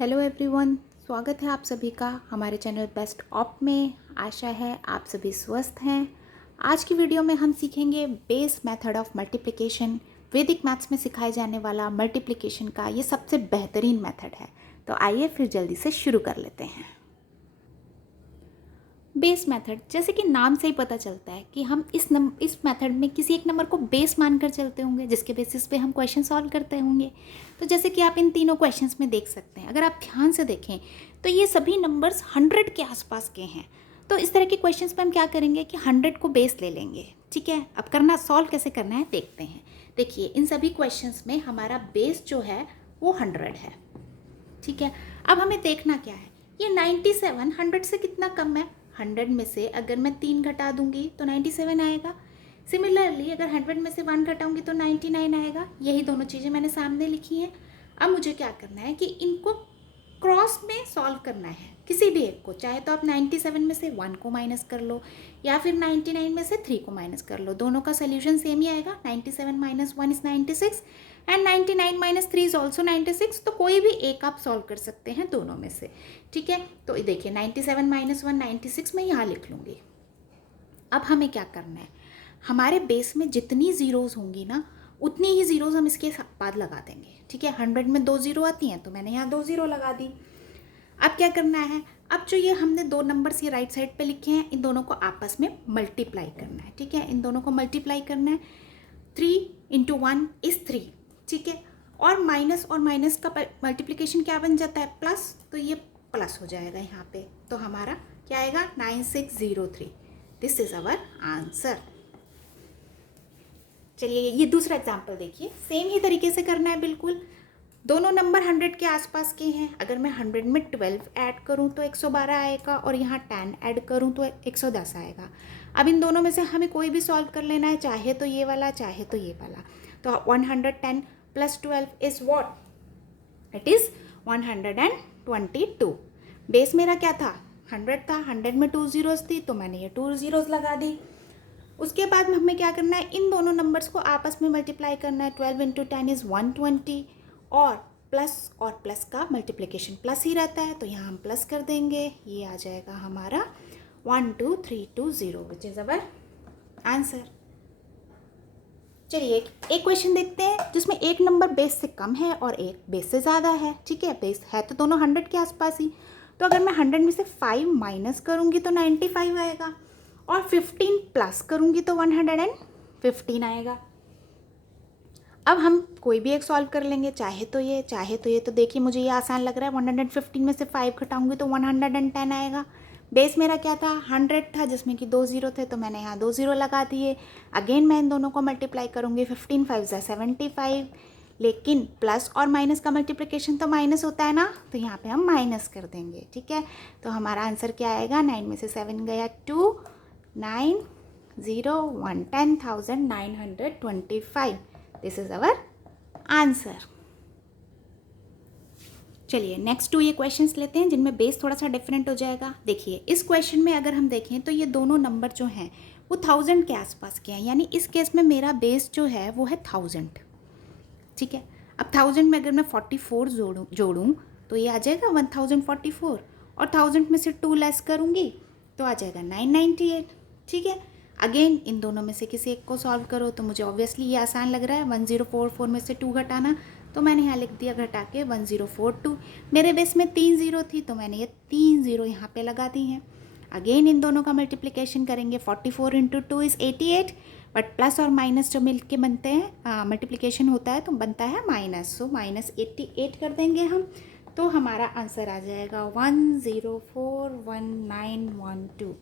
Hello everyone, स्वागत है आप सभी का हमारे चैनल बेस्ट ऑप में। आशा है आप सभी स्वस्थ हैं। आज की वीडियो में हम सीखेंगे बेस मेथड ऑफ मल्टीप्लिकेशन। वैदिक मैथ्स में सिखाए जाने वाला मल्टीप्लिकेशन का ये सबसे बेहतरीन मेथड है। तो आइए फिर जल्दी से शुरू कर लेते हैं। बेस मेथड, जैसे कि नाम से ही पता चलता है कि हम इस मेथड में किसी एक नंबर को बेस मानकर चलते होंगे, जिसके बेसिस पे हम क्वेश्चन सॉल्व करते होंगे। तो जैसे कि आप इन तीनों क्वेश्चंस में देख सकते हैं, अगर आप ध्यान से देखें तो ये सभी नंबर्स 100 के आसपास के हैं। तो इस तरह के क्वेश्चंस पे हम क्या करेंगे कि 100 को बेस ले लेंगे। ठीक है, अब करना सॉल्व कैसे करना है देखते हैं। देखिए, इन सभी क्वेश्चंस में हमारा बेस जो है वो 100 है। ठीक है, अब हमें देखना क्या है, ये 97 100 से कितना कम है। 100 में से अगर मैं 3 घटा दूंगी तो 97 आएगा। सिमिलरली अगर 100 में से 1 घटाऊंगी तो 99 आएगा। यही दोनों चीज़ें मैंने सामने लिखी हैं। अब मुझे क्या करना है कि इनको क्रॉस में सॉल्व करना है, किसी भी एक को। चाहे तो आप 97 में से 1 को माइनस कर लो या फिर 99 में से 3 को माइनस कर लो। दोनों का सोल्यूशन सेम ही आएगा। 97 minus 1 is 96 and 99 minus 3 is also 96। तो कोई भी एक आप सॉल्व कर सकते हैं दोनों में से। ठीक है, तो देखिए 97 माइनस 1 96 मैं यहाँ लिख लूँगी। अब हमें क्या करना है, हमारे बेस में जितनी ज़ीरोज़ होंगी ना उतनी ही ज़ीरोज़ हम इसके बाद लगा देंगे। ठीक है, 100 में 2 ज़ीरो आती हैं तो मैंने यहाँ 2 ज़ीरो लगा दी। अब क्या करना है, अब जो ये हमने दो नंबर्स ये राइट साइड पे लिखे हैं, इन दोनों को आपस में मल्टीप्लाई करना है। ठीक है, इन दोनों को मल्टीप्लाई करना है। 3 इंटू 1 इज़ 3। ठीक है, और माइनस का मल्टीप्लिकेशन क्या बन जाता है, प्लस। तो ये प्लस हो जाएगा यहाँ पे। तो हमारा क्या आएगा, 9603। This is our answer. चलिए ये दूसरा एग्जाम्पल देखिए, सेम ही तरीके से करना है बिल्कुल। दोनों नंबर 100 के आसपास के हैं। अगर मैं 100 में 12 ऐड करूं तो 112 आएगा, और यहाँ 10 ऐड करूं तो 110 आएगा। अब इन दोनों में से हमें कोई भी सॉल्व कर लेना है, चाहे तो ये वाला चाहे तो ये वाला। तो 110 plus 12 is what, it is 122। Base मेरा क्या था, 100 था। 100 में 2 ज़ीरोज़ थी तो मैंने ये 2 ज़ीरोज़ लगा दी। उसके बाद में हमें क्या करना है, इन दोनों नंबर्स को आपस में मल्टीप्लाई करना है। 12 इंटू 10 इज़ 120, और प्लस का मल्टीप्लिकेशन प्लस ही रहता है तो यहाँ हम प्लस कर देंगे। ये आ जाएगा हमारा 12320, विच इज़ अवर आंसर। चलिए एक क्वेश्चन देखते हैं जिसमें एक नंबर बेस से कम है और एक बेस से ज़्यादा है। ठीक है, बेस है तो दोनों 100 के आसपास ही। तो अगर मैं 100 में से 5 माइनस करूँगी तो 95 आएगा, और 15 प्लस करूँगी तो 115 आएगा। अब हम कोई भी एक सॉल्व कर लेंगे, चाहे तो ये चाहे तो ये। तो देखिए मुझे ये आसान लग रहा है। 115 में से 5 घटाऊँगी तो 110 आएगा। बेस मेरा क्या था, 100 था, जिसमें कि 2 ज़ीरो थे तो मैंने यहाँ 2 ज़ीरो लगा दिए। अगेन मैं इन दोनों को मल्टीप्लाई करूँगी। 15 5 ज़ा 75, लेकिन प्लस और माइनस का मल्टीप्लिकेशन तो माइनस होता है ना, तो यहाँ पे हम माइनस कर देंगे। ठीक है, तो हमारा आंसर क्या आएगा, 9 में से 7 गया 2, 9 0 1 10,925। This is our answer. चलिए नेक्स्ट 2 ये क्वेश्चंस लेते हैं जिनमें बेस थोड़ा सा डिफरेंट हो जाएगा। देखिए इस क्वेश्चन में अगर हम देखें तो ये दोनों नंबर जो हैं वो 1000 के आसपास के हैं, यानी इस केस में मेरा बेस जो है वो है 1000। ठीक है, अब 1000 में अगर मैं 44 जोड़ूँ तो ये आ जाएगा 1044, और 1000 में से 2 लेस करूँगी तो आ जाएगा 998। ठीक है, अगेन इन दोनों में से किसी एक को सॉल्व करो। तो मुझे ऑब्वियसली ये आसान लग रहा है, 1044 में से 2 घटाना, तो मैंने यहाँ लिख दिया घटा के 1042। मेरे बेस में 3 ज़ीरो थी तो मैंने ये 3 ज़ीरो यहाँ पे लगा दी हैं। अगेन इन दोनों का मल्टीप्लिकेशन करेंगे। 44 इंटू 2 इज़ 88, बट प्लस और माइनस जो मिल के बनते हैं, मल्टीप्लिकेशन होता है तो बनता है माइनस, सो माइनस 88 कर देंगे हम। तो हमारा आंसर आ जाएगा 1041,912।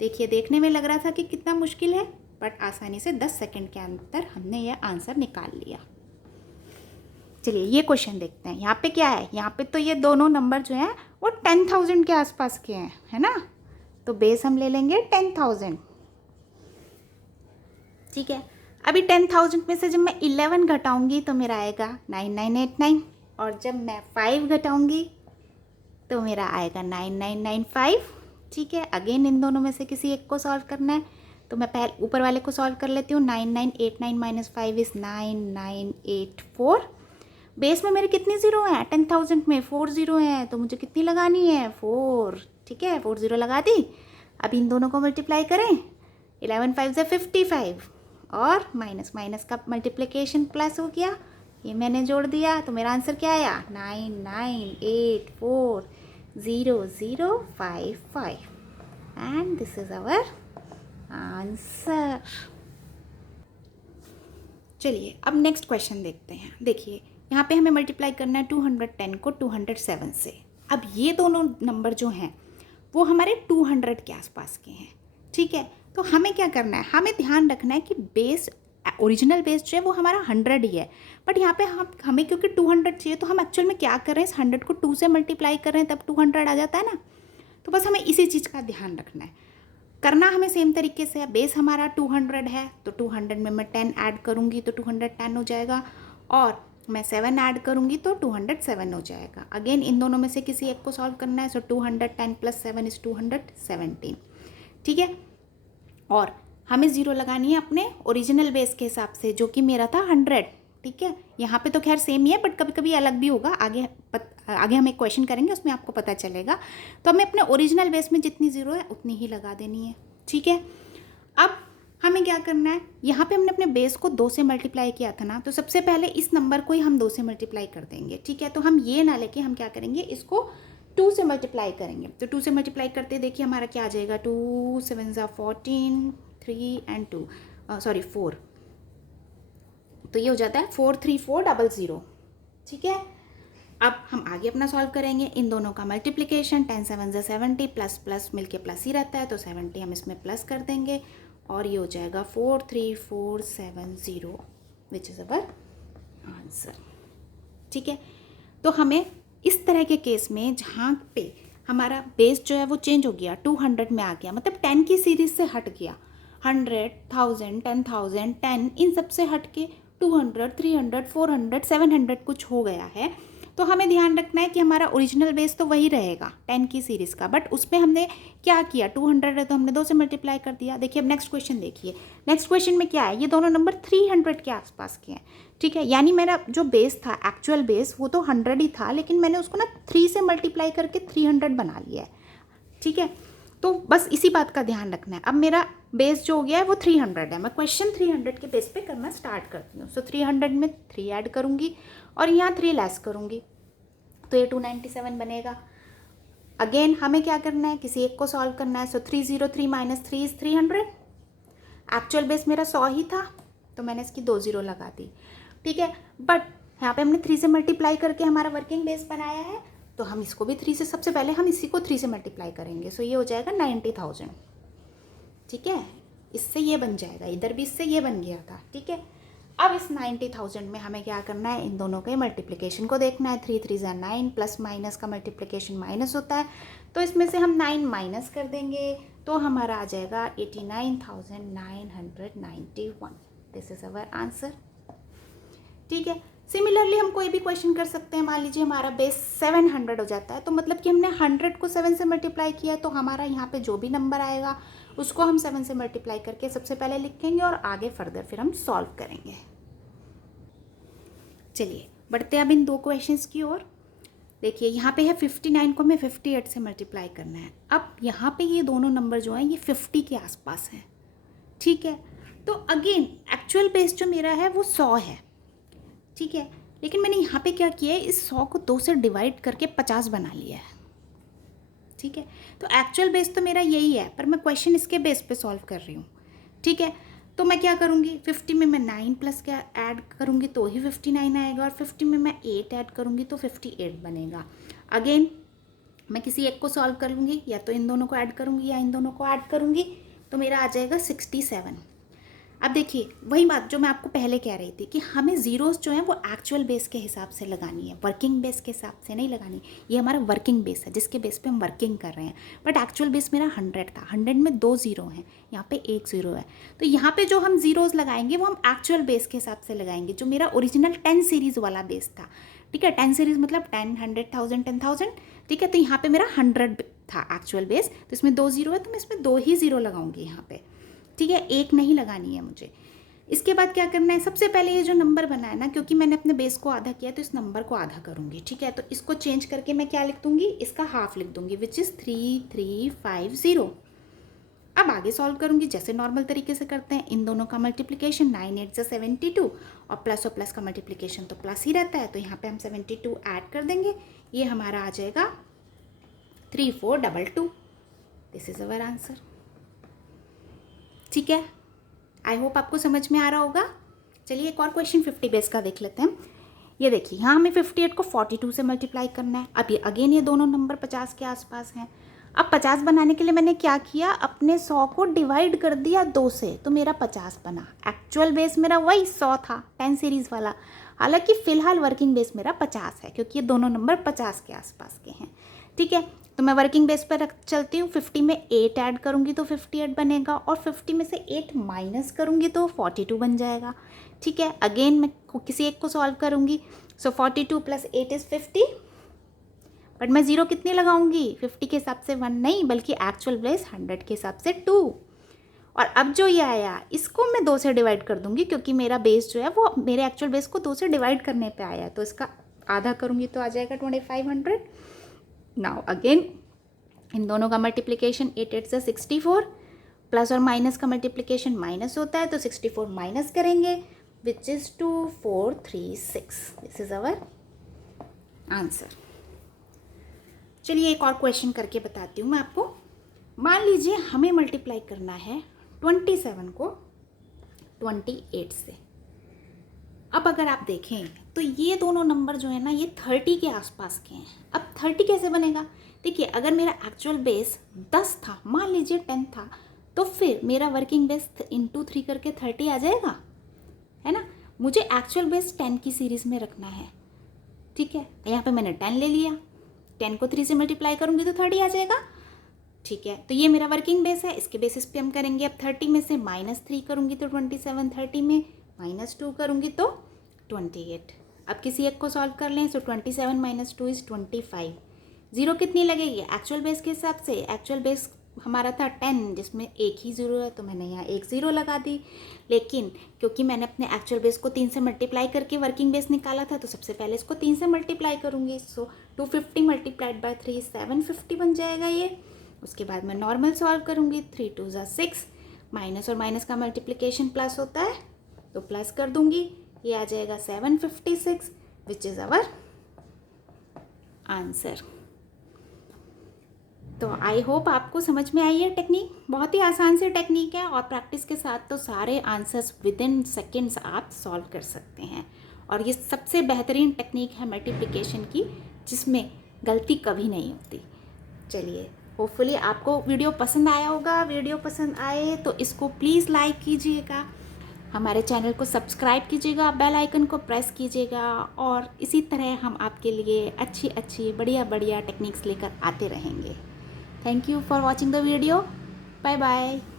देखिए देखने में लग रहा था कि कितना मुश्किल है, बट आसानी से 10 सेकंड के अंदर हमने यह आंसर निकाल लिया। चलिए ये क्वेश्चन देखते हैं। यहाँ पे क्या है, यहाँ पे तो ये दोनों नंबर जो हैं वो 10,000 के आसपास के हैं, है ना। तो बेस हम ले लेंगे 10,000। ठीक है, अभी 10,000 में से जब मैं 11 घटाऊँगी तो मेरा आएगा 9989, और जब मैं 5 घटाऊँगी तो मेरा आएगा 9995। ठीक है, अगेन इन दोनों में से किसी एक को सॉल्व करना है, तो मैं पहले ऊपर वाले को सॉल्व कर लेती हूँ। 9989 माइनस 5 इज़ 9984। बेस में मेरे कितनी ज़ीरो हैं, 10,000 में 4 ज़ीरो हैं, तो मुझे कितनी लगानी है, 4। ठीक है, 4 ज़ीरो लगा दी। अब इन दोनों को मल्टीप्लाई करें, 11 5 से 55 और माइनस माइनस का मल्टीप्लिकेशन प्लस हो गया, ये मैंने जोड़ दिया, तो मेरा आंसर क्या आया, 99840055 and this is our answer. चलिए अब नेक्स्ट क्वेश्चन देखते हैं। देखिए यहाँ पे हमें मल्टीप्लाई करना है 210 को 207 से। अब ये दोनों नंबर जो हैं वो हमारे 200 के आसपास के हैं। ठीक है, तो हमें क्या करना है, हमें ध्यान रखना है कि बेस ओरिजिनल बेस जो है वो हमारा 100 ही है, बट यहाँ पे हमें क्योंकि 200 चाहिए तो हम एक्चुअल में क्या कर रहे हैं, इस 100 को 2 से मल्टीप्लाई कर रहे हैं, तब 200 आ जाता है ना। तो बस हमें इसी चीज़ का ध्यान रखना है। करना हमें सेम तरीके से है, बेस हमारा 200 है तो 200 में मैं 10 ऐड करूँगी तो 210 हो जाएगा, और मैं 7 ऐड करूँगी तो 207 हो जाएगा। अगेन इन दोनों में से किसी एक को सॉल्व करना है, सो 210 + 7 इज़ 217। ठीक है, और हमें ज़ीरो लगानी है अपने ओरिजिनल बेस के हिसाब से, जो कि मेरा था 100। ठीक है, यहाँ पे तो खैर सेम ही है, बट कभी कभी अलग भी होगा, आगे हम एक क्वेश्चन करेंगे उसमें आपको पता चलेगा। तो हमें अपने ओरिजिनल बेस में जितनी ज़ीरो है उतनी ही लगा देनी है। ठीक है, अब हमें क्या करना है, यहाँ पे हमने अपने बेस को 2 से मल्टीप्लाई किया था ना, तो सबसे पहले इस नंबर को ही हम 2 से मल्टीप्लाई कर देंगे। ठीक है, तो हम ये ना लेके हम क्या करेंगे, इसको 2 से मल्टीप्लाई करेंगे। तो 2 से मल्टीप्लाई करते देखिए हमारा क्या आ जाएगा, 2 7 14 3 एंड 2 सॉरी 4, तो ये हो जाता है 43400। ठीक है, अब हम आगे अपना सॉल्व करेंगे, इन दोनों का मल्टीप्लिकेशन 10 7 70 प्लस प्लस मिलके प्लस ही रहता है, तो 70 हम इसमें प्लस कर देंगे और ये हो जाएगा 43470 विच इज़ अवर आंसर। ठीक है, तो हमें इस तरह के केस में जहाँ पे हमारा बेस जो है वो चेंज हो गया, 200 में आ गया, मतलब 10 की सीरीज से हट गया, 100 1000 10,000 10 इन सब से हट के 200 300 400 700 कुछ हो गया है, तो हमें ध्यान रखना है कि हमारा ओरिजिनल बेस तो वही रहेगा 10 की सीरीज़ का, बट उसमें हमने क्या किया, 200 है तो हमने 2 से मल्टीप्लाई कर दिया। देखिए अब नेक्स्ट क्वेश्चन देखिए, नेक्स्ट क्वेश्चन में क्या है, ये दोनों नंबर 300 के आसपास के हैं। ठीक है, यानी मेरा जो बेस था एक्चुअल बेस वो तो 100 ही था, लेकिन मैंने उसको ना 3 से मल्टीप्लाई करके 300 बना लिया है। ठीक है, तो बस इसी बात का ध्यान रखना है। अब मेरा बेस जो हो गया है वो 300 है, मैं क्वेश्चन 300 के बेस पे करना स्टार्ट करती हूँ। सो 300 में 3 ऐड करूँगी और यहाँ 3 लेस करूँगी, तो ये 297 बनेगा। अगेन हमें क्या करना है, किसी एक को सॉल्व करना है। सो 303 - 3 इज़ 300। एक्चुअल बेस मेरा 100 ही था तो मैंने इसकी 2 ज़ीरो लगा दी। ठीक है, बट यहाँ पे हमने 3 से मल्टीप्लाई करके हमारा वर्किंग बेस बनाया है, तो हम इसको भी 3 से, सबसे पहले हम इसी को 3 से मल्टीप्लाई करेंगे। सो ये हो जाएगा 90,000। ठीक है, इससे ये बन जाएगा, इधर भी इससे ये बन गया था। ठीक है, अब इस 90,000 में हमें क्या करना है, इन दोनों के मल्टीप्लिकेशन को देखना है। 3 3 9, प्लस माइनस का मल्टीप्लिकेशन माइनस होता है, तो इसमें से हम 9 माइनस कर देंगे, तो हमारा आ जाएगा 89,991। This is our answer. ठीक है, सिमिलरली हम कोई भी क्वेश्चन कर सकते हैं। मान लीजिए हमारा बेस 700 हो जाता है, तो मतलब कि हमने 100 को 7 से मल्टीप्लाई किया है, तो हमारा यहाँ पे जो भी नंबर आएगा उसको हम 7 से मल्टीप्लाई करके सबसे पहले लिखेंगे और आगे फर्दर फिर हम सॉल्व करेंगे। चलिए बढ़ते हैं अब इन 2 क्वेश्चंस की ओर। देखिए यहाँ पे है 59 को हमें 58 से मल्टीप्लाई करना है। अब यहाँ पे ये दोनों नंबर जो हैं ये 50 के आसपास हैं। ठीक है, तो अगेन एक्चुअल बेस जो मेरा है वो 100 है। ठीक है, लेकिन मैंने यहाँ पे क्या किया है, इस 100 को 2 से डिवाइड करके 50 बना लिया है। ठीक है, तो एक्चुअल बेस तो मेरा यही है, पर मैं क्वेश्चन इसके बेस पे सॉल्व कर रही हूँ। ठीक है, तो मैं क्या करूँगी, 50 में मैं 9 प्लस क्या ऐड करूँगी तो ही 59 आएगा, और 50 में मैं 8 ऐड करूँगी तो 58 बनेगा। अगेन मैं किसी एक को सॉल्व कर लूँगी, या तो इन दोनों को ऐड करूँगी या इन दोनों को ऐड करूँगी, तो मेरा आ जाएगा 67। अब देखिए वही बात जो मैं आपको पहले कह रही थी कि हमें ज़ीरोज़ जो हैं वो एक्चुअल बेस के हिसाब से लगानी है, वर्किंग बेस के हिसाब से नहीं लगानी। ये हमारा वर्किंग बेस है जिसके बेस पे हम वर्किंग कर रहे हैं, बट एक्चुअल बेस मेरा 100 था, 100 में 2 ज़ीरो हैं, यहाँ पे 1 ज़ीरो है, तो यहाँ पे जो हम ज़ीरोज़ लगाएंगे वो हम एक्चुअल बेस के हिसाब से लगाएंगे, जो मेरा ओरिजिनल 10 सीरीज़ वाला बेस था। ठीक है, 10 सीरीज़ मतलब 10 100 1000 10,000। ठीक है, तो यहाँ पर मेरा 100 था एक्चुअल बेस, तो इसमें 2 ज़ीरो है, तो मैं इसमें 2 ही ज़ीरो लगाऊंगी यहाँ पे। ठीक है, 1 नहीं लगानी है मुझे। इसके बाद क्या करना है, सबसे पहले ये जो नंबर बना है ना, क्योंकि मैंने अपने बेस को आधा किया तो इस नंबर को आधा करूँगी, ठीक है। तो इसको चेंज करके मैं क्या लिख दूँगी, इसका हाफ लिख दूँगी, विच इज़ 3350। अब आगे सॉल्व करूँगी जैसे नॉर्मल तरीके से करते हैं। इन दोनों का मल्टीप्लिकेशन 9 8 से 72, और प्लस का मल्टीप्लिकेशन तो प्लस ही रहता है, तो यहाँ पे हम 72 ऐड कर देंगे, ये हमारा आ जाएगा 3422। This is our answer. ठीक है, आई होप आपको समझ में आ रहा होगा। चलिए एक और क्वेश्चन 50 बेस का देख लेते हैं। ये देखिए, यहाँ हमें 58 को 42 से मल्टीप्लाई करना है। अब ये अगेन ये दोनों नंबर 50 के आसपास हैं। अब 50 बनाने के लिए मैंने क्या किया, अपने 100 को डिवाइड कर दिया 2 से, तो मेरा 50 बना। एक्चुअल बेस मेरा वही 100 था, 10 सीरीज़ वाला। हालांकि फ़िलहाल वर्किंग बेस मेरा 50 है, क्योंकि ये दोनों नंबर 50 के आसपास के हैं। ठीक है, तो मैं वर्किंग बेस पर रख चलती हूँ। 50 में 8 ऐड करूँगी तो 58 बनेगा, और 50 में से 8 माइनस करूँगी तो 42 बन जाएगा। ठीक है, अगेन मैं किसी एक को सॉल्व करूँगी। सो 42 + 8 = 50, बट मैं 0 कितनी लगाऊंगी, 50 के हिसाब से 1 नहीं, बल्कि एक्चुअल बेस 100 के हिसाब से 2। और अब जो ये आया इसको मैं 2 से डिवाइड कर दूंगी, क्योंकि मेरा बेस जो है वो मेरे एक्चुअल बेस को 2 से डिवाइड करने पे आया है, तो इसका आधा करूँगी तो आ जाएगा 2500। नाउ अगेन इन दोनों का मल्टीप्लिकेशन 8 8 से 64, प्लस और माइनस का मल्टीप्लिकेशन माइनस होता है, तो 64 माइनस करेंगे, which is 2436। This is our answer. चलिए एक और क्वेश्चन करके बताती हूँ मैं आपको। मान लीजिए हमें मल्टीप्लाई करना है 27 को 28 से। अब अगर आप देखें तो ये दोनों नंबर जो है ना, ये 30 के आसपास के हैं। अब 30 कैसे बनेगा, देखिए अगर मेरा एक्चुअल बेस 10 था, मान लीजिए 10 था, तो फिर मेरा वर्किंग बेस इंटू 3 करके 30 आ जाएगा, है ना। मुझे एक्चुअल बेस 10 की सीरीज़ में रखना है। ठीक है, यहाँ पे मैंने 10 ले लिया, 10 को 3 से मल्टीप्लाई करूँगी तो 30 आ जाएगा। ठीक है, तो ये मेरा वर्किंग बेस है, इसके बेसिस पे हम करेंगे। अब 30 में से -3 करूँगी तो 27, 30 में -2 करूँगी तो 28। अब किसी एक को सॉल्व कर लें। सो 27 - 2 = 25। 0 कितनी लगेगी एक्चुअल बेस के हिसाब से, एक्चुअल बेस हमारा था 10, जिसमें एक ही 0 है, तो मैंने यहाँ एक 0 लगा दी। लेकिन क्योंकि मैंने अपने एक्चुअल बेस को 3 से मल्टीप्लाई करके वर्किंग बेस निकाला था, तो सबसे पहले इसको 3 से मल्टीप्लाई करूँगी। सो 250 × 3 750 बन जाएगा ये। उसके बाद मैं नॉर्मल सॉल्व करूँगी। 3 2 = 6, माइनस और माइनस का मल्टीप्लिकेशन प्लस होता है, तो प्लस कर दूँगी, ये आ जाएगा 756, विच इज़ अवर आंसर। तो आई होप आपको समझ में आई है टेक्निक। बहुत ही आसान सी टेक्निक है, और प्रैक्टिस के साथ तो सारे आंसर्स विदिन सेकेंड्स आप सॉल्व कर सकते हैं। और ये सबसे बेहतरीन टेक्निक है मल्टीप्लिकेशन की, जिसमें गलती कभी नहीं होती। चलिए, होपफुली आपको वीडियो पसंद आया होगा। वीडियो पसंद आए तो इसको प्लीज़ लाइक कीजिएगा, हमारे चैनल को सब्सक्राइब कीजिएगा, बेल आइकन को प्रेस कीजिएगा, और इसी तरह हम आपके लिए अच्छी अच्छी बढ़िया बढ़िया टेक्निक्स लेकर आते रहेंगे। Thank you for watching the video. Bye bye.